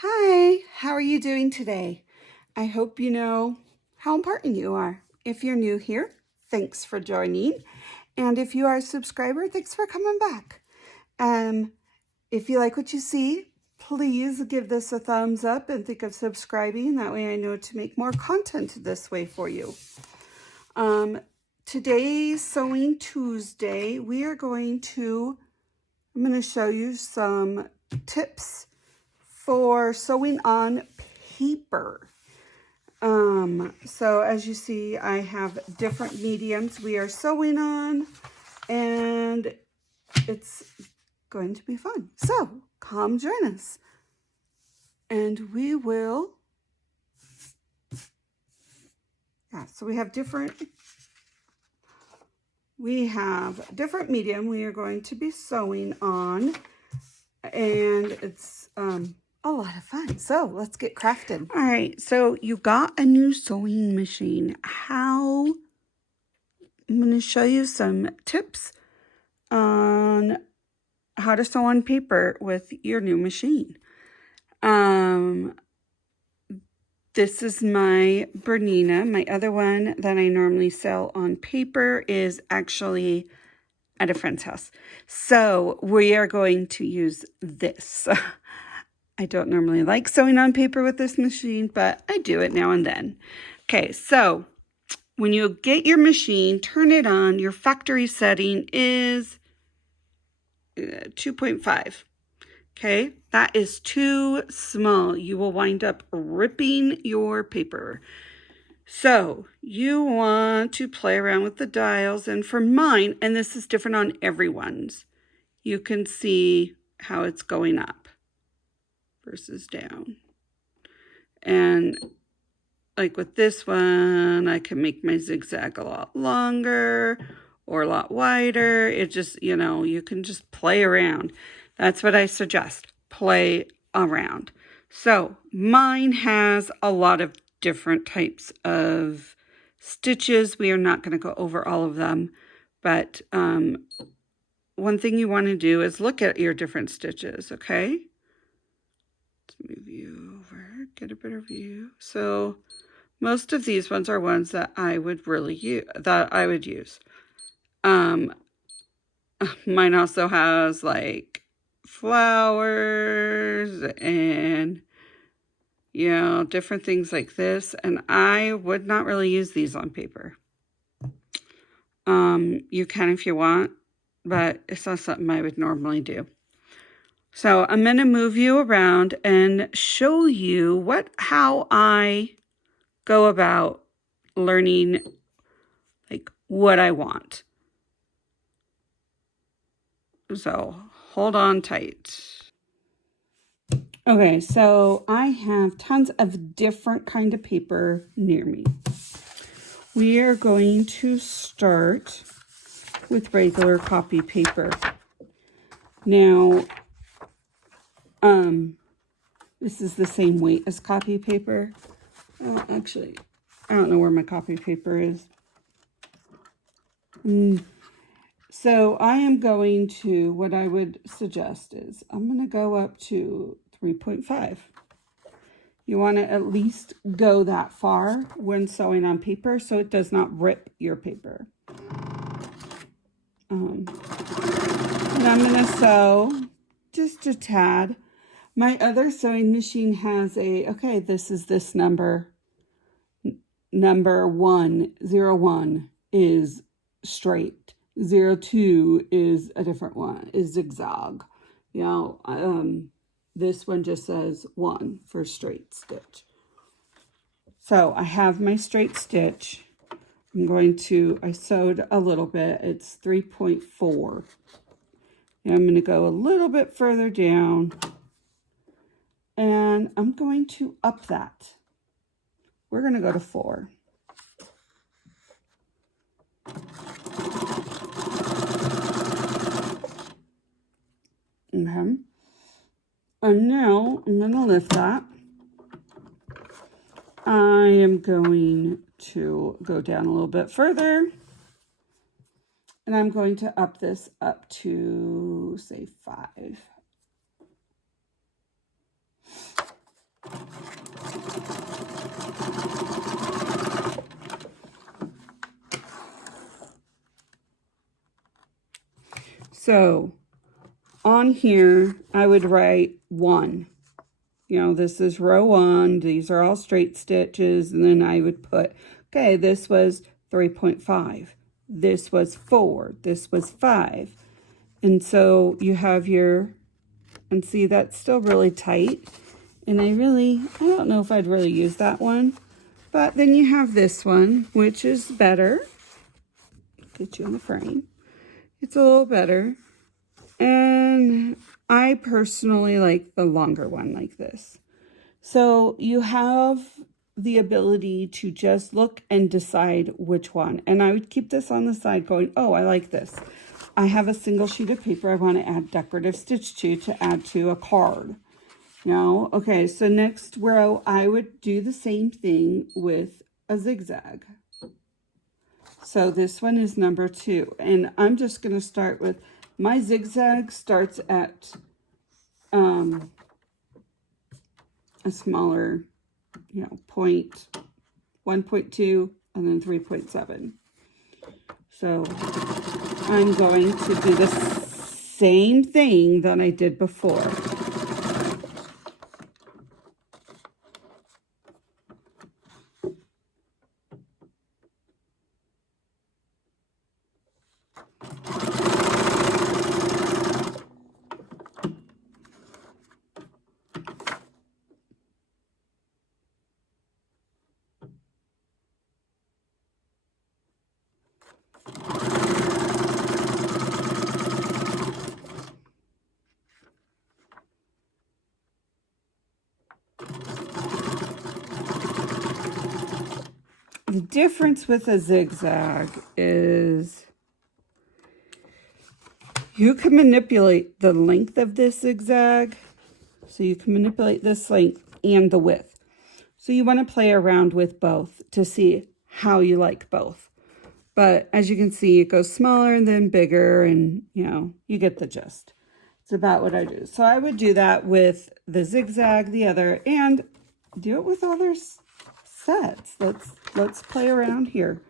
Hi, how are you doing today? I hope you know how important you are. If you're new here, thanks for joining. And if you are a subscriber, thanks for coming back. If you like what you see, please give this a thumbs up and think of subscribing. That way I know to make more content this way for you. Today's Sewing Tuesday, I'm going to show you some tips for sewing on paper. So as you see, I have different mediums we are sewing on, and it's going to be fun. So come join us, and so we have different medium we are going to be sewing on, and it's a lot of fun. So let's get crafting. All right, so you got a new sewing machine. I'm going to show you some tips on how to sew on paper with your new machine. This is my Bernina. My other one that I normally sell on paper is actually at a friend's house. So we are going to use this. I don't normally like sewing on paper with this machine, but I do it now and then. Okay, so when you get your machine, turn it on. Your factory setting is 2.5. Okay, that is too small. You will wind up ripping your paper. So you want to play around with the dials. And for mine, and this is different on everyone's, you can see how it's going up versus down. And like with this one, I can make my zigzag a lot longer or a lot wider. It just, you can just play around. That's what I suggest. Play around. So mine has a lot of different types of stitches. We are not going to go over all of them, but one thing you want to do is look at your different stitches, okay? Let's move you over, get a better view. So most of these ones are ones that I would use. Mine also has like flowers and different things like this, and I would not really use these on paper. You can if you want, but it's not something I would normally do. So I'm going to move you around and show you how I go about learning like what I want. So hold on tight. Okay, so I have tons of different kind of paper near me. We are going to start with regular copy paper. Now, this is the same weight as copy paper. Actually, I don't know where my copy paper is. So I am going to, what I would suggest is, I'm going to go up to 3.5. You want to at least go that far when sewing on paper so it does not rip your paper. And I'm going to sew just a tad. My other sewing machine has this is this number. Number 101 is straight. 02 is a different one, is zigzag. This one just says 1 for straight stitch. So I have my straight stitch. I sewed a little bit. It's 3.4. And I'm going to go a little bit further down. And I'm going to up that. We're going to go to 4. Okay. And now I'm going to lift that. I am going to go down a little bit further. And I'm going to up this up to, say, 5. So on here, I would write 1. You know, this is row 1. These are all straight stitches. And then I would put, okay, this was 3.5. This was 4. This was 5. And so you have your, and see, that's still really tight. And I don't know if I'd really use that one. But then you have this one, which is better. Get you on the frame. It's a little better. And I personally like the longer one like this. So you have the ability to just look and decide which one. And I would keep this on the side going, oh, I like this. I have a single sheet of paper I want to add decorative stitch to add to a card. Now, okay, so next row, I would do the same thing with a zigzag. So this one is number 2. And I'm just going to start with, my zigzag starts at a smaller, point, 1.2, and then 3.7. So I'm going to do the same thing that I did before. The difference with a zigzag is you can manipulate the length of this zigzag. So you can manipulate this length and the width. So you want to play around with both to see how you like both. But as you can see, it goes smaller and then bigger, and you get the gist. It's about what I do. So I would do that with the zigzag, the other, and do it with other sets. Let's play around here.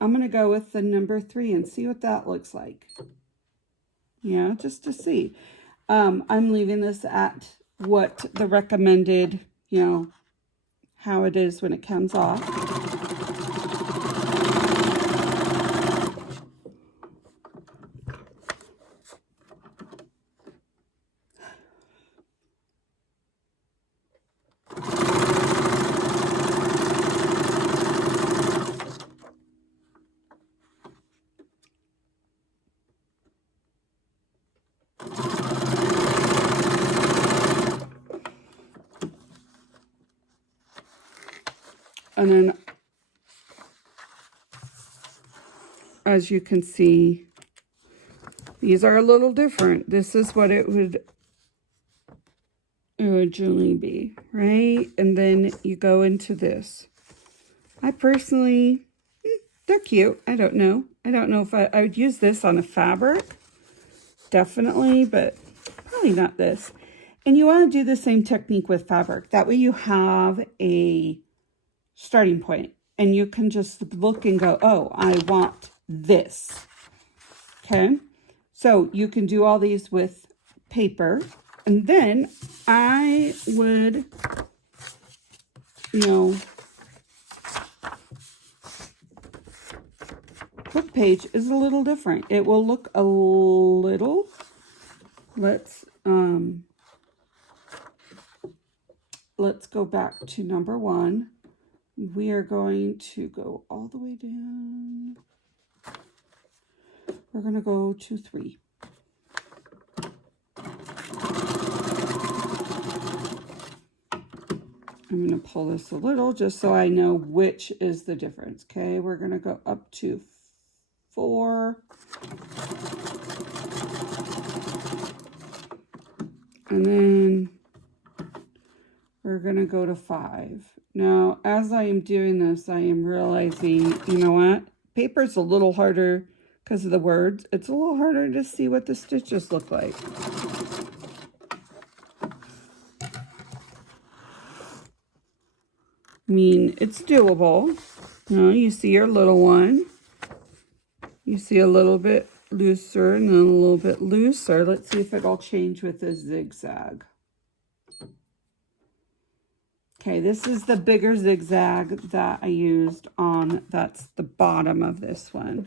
I'm going to go with the number 3 and see what that looks like. Just to see. I'm leaving this at what the recommended, how it is when it comes off. And then, as you can see, these are a little different. This is what it would originally be, right? And then you go into this. I personally, they're cute. I don't know. I don't know if I would use this on a fabric. Definitely, but probably not this. And you want to do the same technique with fabric. That way you have a starting point, and you can just look and go, oh, I want this. Okay, so you can do all these with paper, and then I would, book page is a little different. It will look a little, let's go back to number 1. We are going to go all the way down. We're going to go to 3. I'm going to pull this a little just so I know which is the difference. Okay, we're going to go up to 4. And then we're going to go to 5. Now, as I am doing this, I am realizing, you know what? Paper's a little harder because of the words. It's a little harder to see what the stitches look like. I mean, it's doable. You see your little one. You see a little bit looser and then a little bit looser. Let's see if it'll change with the zigzag. Okay, this is the bigger zigzag that I used on, that's the bottom of this one.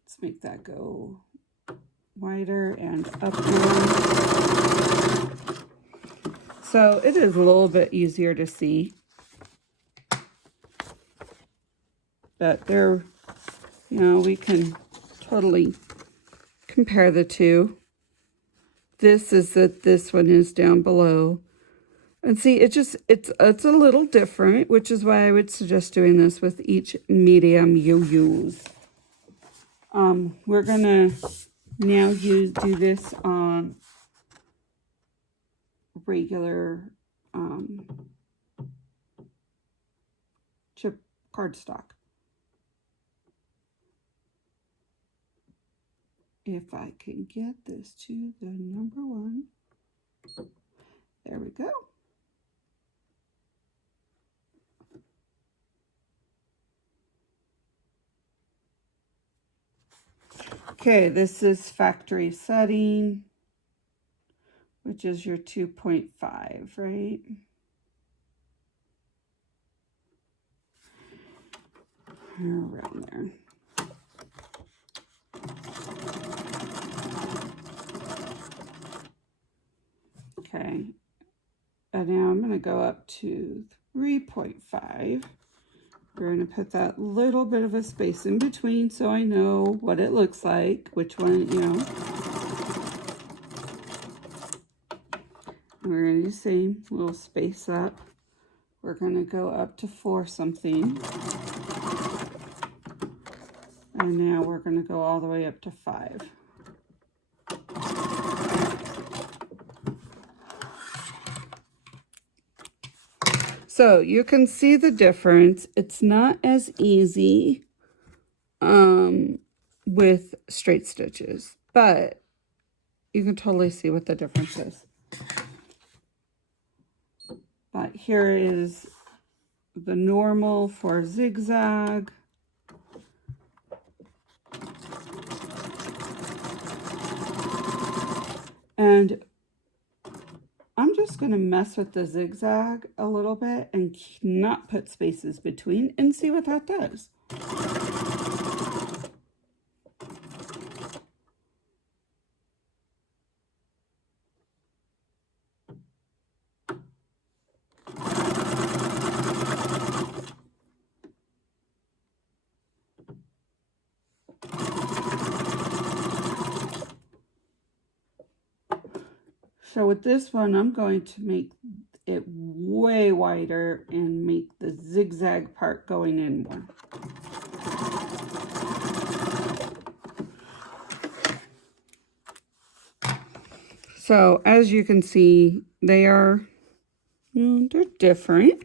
Let's make that go wider and upward. So it is a little bit easier to see. But there, you know, we can totally compare the two. This is that this one is down below. And see, it's a little different, which is why I would suggest doing this with each medium you use. We're gonna now do this on regular chip cardstock. If I can get this to the number 1. There we go. Okay, this is factory setting, which is your 2.5, right? Around there. Okay, and now I'm going to go up to 3.5. We're going to put that little bit of a space in between so I know what it looks like, which one, you know. And we're going to do the same little space up. We're going to go up to 4 something. And now we're going to go all the way up to 5. So you can see the difference. It's not as easy with straight stitches, but you can totally see what the difference is. But here is the normal for zigzag. And I'm just going to mess with the zigzag a little bit and not put spaces between and see what that does. So with this one, I'm going to make it way wider and make the zigzag part going in more. So as you can see, they are, they're different.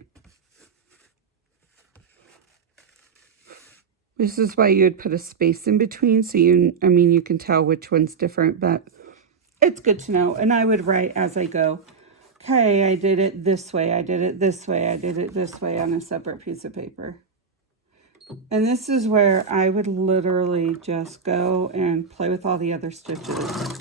This is why you would put a space in between, so you can tell which one's different, but it's good to know. And I would write as I go, okay, I did it this way, I did it this way, I did it this way on a separate piece of paper. And this is where I would literally just go and play with all the other stitches.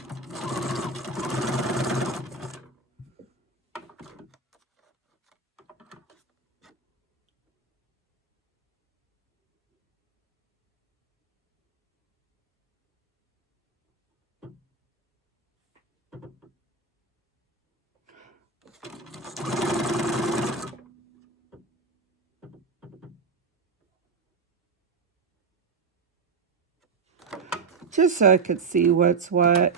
Just so I could see what's what.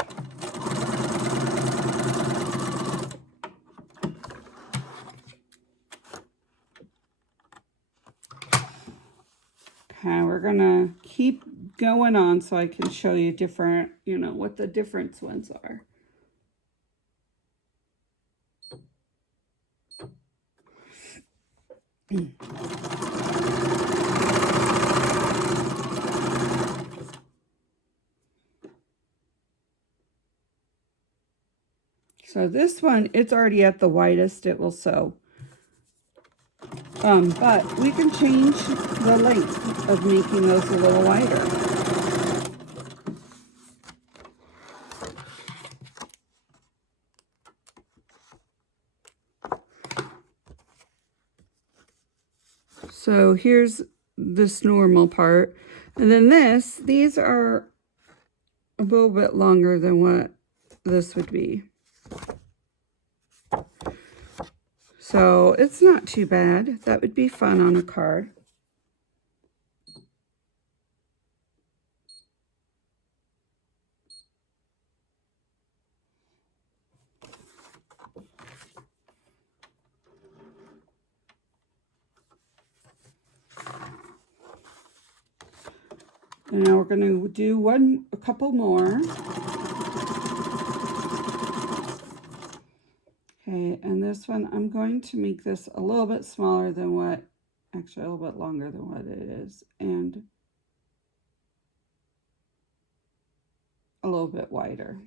Okay, we're gonna keep going on so I can show you different, what the different ones are. So this one, it's already at the widest it will sew. But we can change the length of making those a little wider. So here's this normal part. And then these are a little bit longer than what this would be. So it's not too bad. That would be fun on a card. And now we're going to do a couple more. Okay, and this one, I'm going to make this a little bit smaller than what, actually a little bit longer than what it is, and a little bit wider.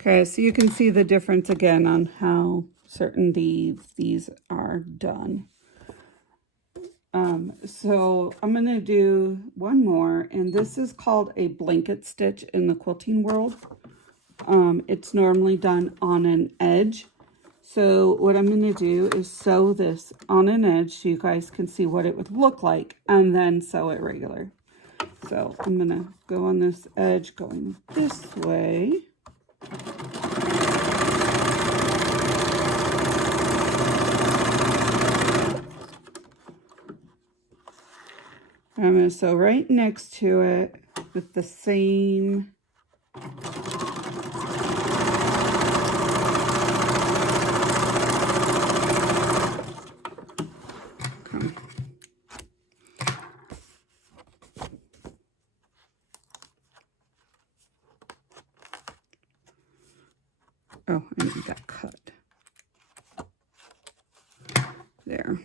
Okay, so you can see the difference again on how certain these are done. So I'm going to do one more, and this is called a blanket stitch in the quilting world. It's normally done on an edge. So what I'm going to do is sew this on an edge so you guys can see what it would look like, and then sew it regular. So I'm going to go on this edge going this way. I'm going to sew right next to it with the same oh, I need that cut. There.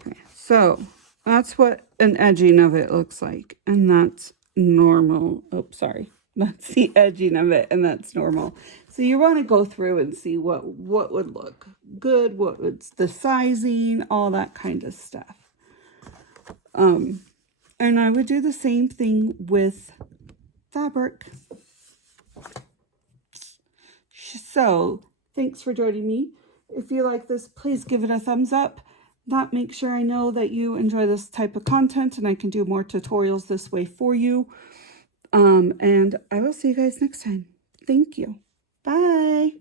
Okay, so that's what an edging of it looks like, and that's normal. Oh, sorry. That's the edging of it, and that's normal. So you want to go through and see what would look good, what would the sizing, all that kind of stuff. And I would do the same thing with fabric. So thanks for joining me. If you like this, please give it a thumbs up. That makes sure I know that you enjoy this type of content, and I can do more tutorials this way for you. And I will see you guys next time. Thank you. Bye.